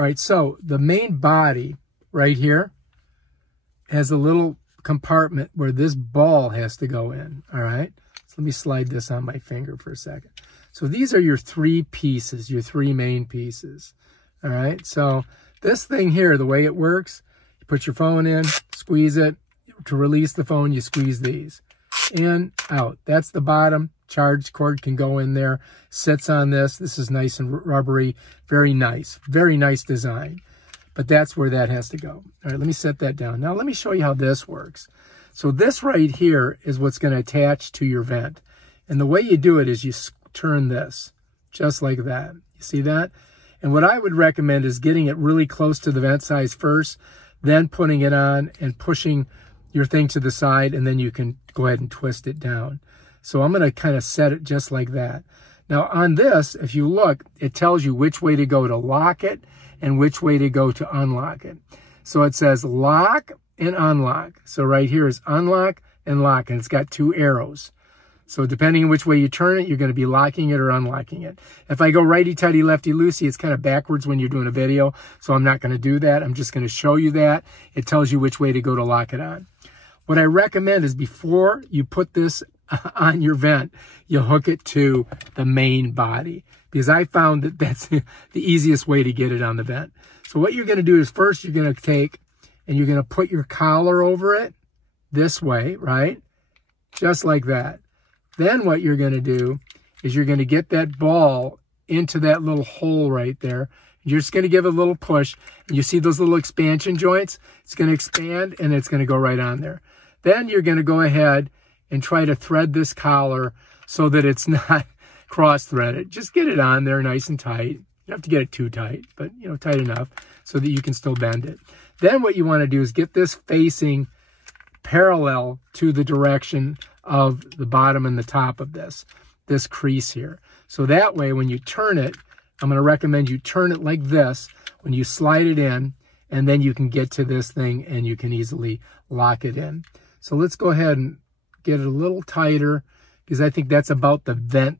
All right, so the main body right here has a little compartment where this ball has to go in, all right? So let me slide this on my finger for a second. So these are your three pieces, your three main pieces, all right? So this thing here, the way it works, you put your phone in, squeeze it. To release the phone, you squeeze these. In, out. That's the bottom. Charge cord can go in there. Sits on this. This is nice and rubbery. Very nice. Very nice design. But that's where that has to go. All right, let me set that down. Now let me show you how this works. So this right here is what's going to attach to your vent. And the way you do it is you turn this just like that. You see that? And what I would recommend is getting it really close to the vent size first, then putting it on and pushing your thing to the side, and then you can go ahead and twist it down. So I'm going to kind of set it just like that. Now on this, if you look, it tells you which way to go to lock it and which way to go to unlock it. So it says lock and unlock. So right here is unlock and lock, and it's got two arrows. So depending on which way you turn it, you're going to be locking it or unlocking it. If I go righty-tighty, lefty-loosey, it's kind of backwards when you're doing a video, so I'm not going to do that. I'm just going to show you that. It tells you which way to go to lock it on. What I recommend is before you put this on your vent, you hook it to the main body, because I found that that's the easiest way to get it on the vent. So what you're going to do is first you're going to take and you're going to put your collar over it this way, right? Just like that. Then what you're going to do is you're going to get that ball into that little hole right there. You're just going to give it a little push. And you see those little expansion joints? It's going to expand and it's going to go right on there. Then you're going to go ahead and try to thread this collar so that it's not cross-threaded. Just get it on there nice and tight. You don't have to get it too tight, but you know, tight enough so that you can still bend it. Then what you want to do is get this facing parallel to the direction of the bottom and the top of this crease here. So that way, when you turn it, I'm going to recommend you turn it like this when you slide it in, and then you can get to this thing and you can easily lock it in. So let's go ahead and get it a little tighter, because I think that's about the vent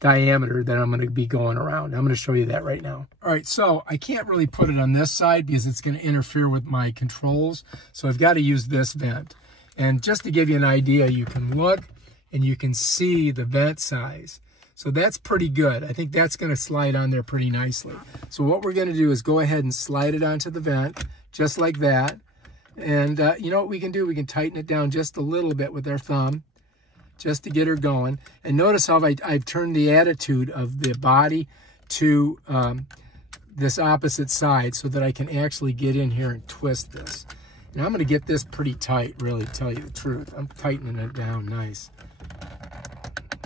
diameter that I'm going to be going around. I'm going to show you that right now. All right, so I can't really put it on this side because it's going to interfere with my controls. So I've got to use this vent. And just to give you an idea, you can look and you can see the vent size. So that's pretty good. I think that's going to slide on there pretty nicely. So what we're going to do is go ahead and slide it onto the vent, just like that. And you know what we can do? We can tighten it down just a little bit with our thumb, just to get her going. And notice how I've turned the attitude of the body to this opposite side so that I can actually get in here and twist this. And I'm going to get this pretty tight, really, to tell you the truth. I'm tightening it down nice.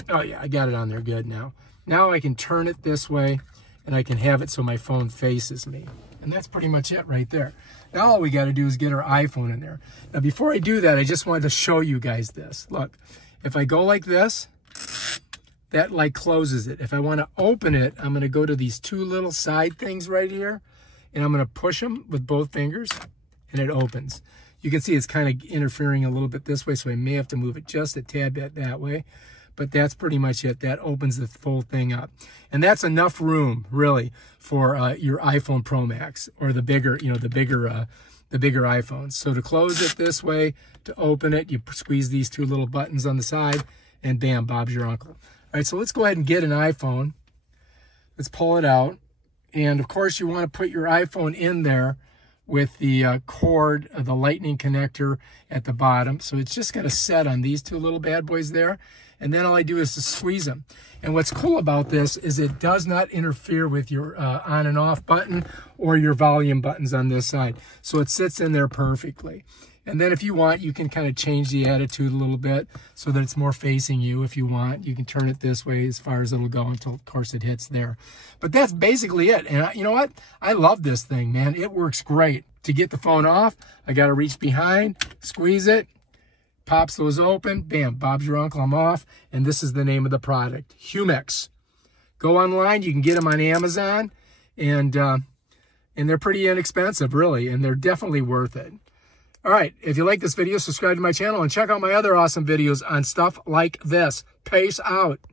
Oh, yeah, I got it on there good now. Now I can turn it this way, and I can have it so my phone faces me. And that's pretty much it right there. Now all we got to do is get our iPhone in there. Now, before I do that, I just wanted to show you guys this. Look, if I go like this, that like closes it. If I want to open it, I'm going to go to these two little side things right here, and I'm going to push them with both fingers, and it opens. You can see it's kind of interfering a little bit this way, so I may have to move it just a tad bit that way. But that's pretty much it. That opens the full thing up. And that's enough room, really, for your iPhone Pro Max, or the bigger, you know, the bigger iPhones. So to close it this way, to open it, you squeeze these two little buttons on the side, and bam, Bob's your uncle. All right, so let's go ahead and get an iPhone. Let's pull it out. And of course, you want to put your iPhone in there with the cord, the lightning connector at the bottom. So it's just going to set on these two little bad boys there. And then all I do is to squeeze them. And what's cool about this is it does not interfere with your on and off button or your volume buttons on this side. So it sits in there perfectly. And then if you want, you can kind of change the attitude a little bit so that it's more facing you. If you want, you can turn it this way as far as it'll go until, of course, it hits there. But that's basically it. And you know what? I love this thing, man. It works great. To get the phone off, I got to reach behind, squeeze it, pops those open, bam, Bob's your uncle, I'm off. And this is the name of the product, Humixx. Go online, you can get them on Amazon, and they're pretty inexpensive, really, and they're definitely worth it. All right, if you like this video, subscribe to my channel and check out my other awesome videos on stuff like this. Peace out.